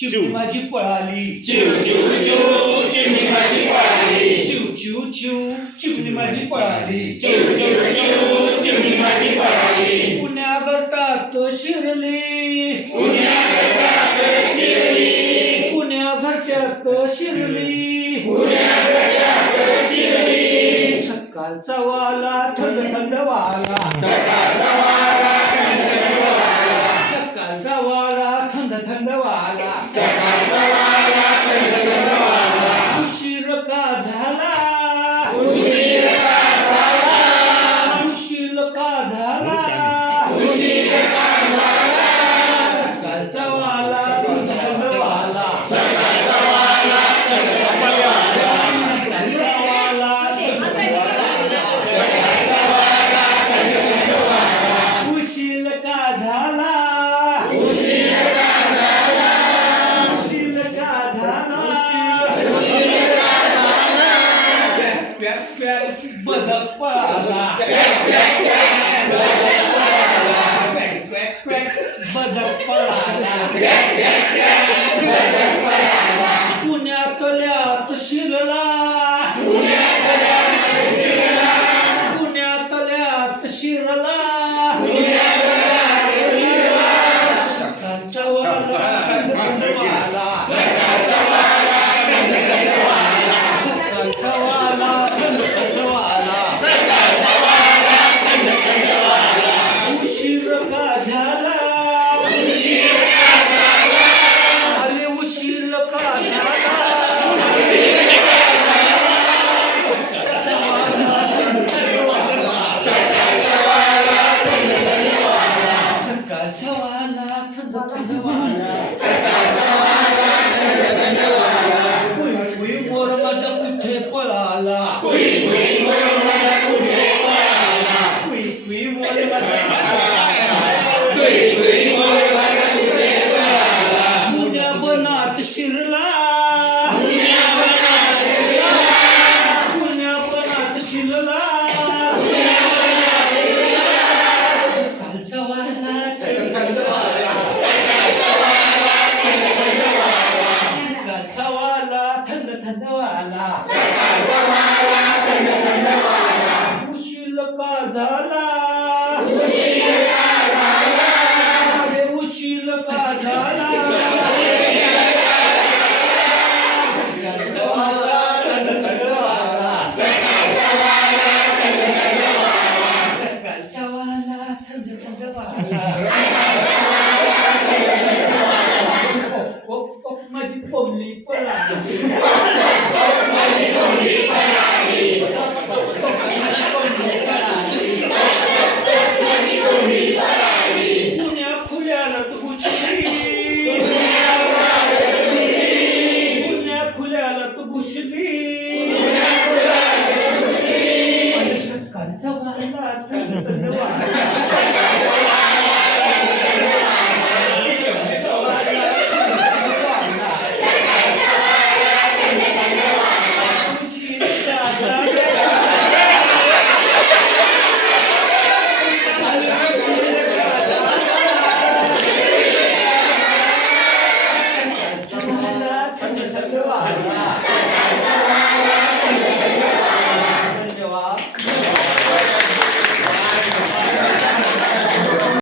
चिमणी माझी पळाली चिव चिव चिव चिमणी माझी पळाली चिव चिव चिव चिमणी माझी पळाली चिव चिव चिव चिमणी माझी पळाली पुण्या घरटात शिरली पुण्या घरात शिरली पुण्या घरट्यात शिरली पुण्या घरात शिरली सकाळचा वाला थंड थंड वाला सकाळचा वारा थंड थंड वारा सकाळचा वाला थंड थंड वाला सकाळचा वारा थंड थंड वारा उशीर का झाला उशीर का झाला उशीर का झाला उशीर का झाला सकाळचा वाला थंड थंड वाला सकाळचा वारा थंड थंड वारा सकाळचा वाला थंड थंड वाला सकाळचा वारा थंड थंड वारा उशीर का झाला उशीर का झाला उशीर का झाला उशीर का झाला प्याक प्याक प्याक बदक पळाला pack pack pack pack pack pack बदक पळाला प्याक प्याक प्याक बदक पळाला पुण्यातल्यात शिरला पुण्यातल्यात शिरला पुण्यातल्यात शिरला पुण्यातल्यात शिरला सकाळचा वाला थंड थंड वाला सकाळचा वारा थंड थंड वारा सकाळचा वाला थंड थंड वाला सकाळचा वारा थंड थंड वारा उशीर का झाला उशीर का झाला अरे उशीर का झाला उशीर का झाला सकाळचा वाला थंड थंड वाला सकाळचा वारा थंड थंड वारा सकाळचा वाला थंड थंड वाला सकाळचा वारा थंड थंड वारा कुई कुई मोर माझा कुठे पळाला कुई कुई मोर माझा कुठे पळाला कुई कुई मोर माझा कुई कुई मोर माझा कुठे पळाला पुण्या बनात शिरला पुण्या बनात शिरला पुण्या बनात शिरला पुण्या बनात शिरला सकाळचा वाला थंड थंड वारा सकाळचा वारा थंड थंड वारा सकाळचा वाला थंड थंड वाला सकाळचा वारा थंड थंड वारा उशीर का झाला उशीर का झाला अरे उशीर का झाला सकाळचा वाला थंड थंड वाला सकाळचा वारा थंड थंड वारा सकाळचा वाला थंड थंड वाला माझी कोंबली पळाली माझी कोंबडी पळाली माझी कोंबडी पळाली पुण्या खुल्याला तू घुसली पुण्या खुल्याला तू घुसली सकाळचा वाला थंड थंड वाला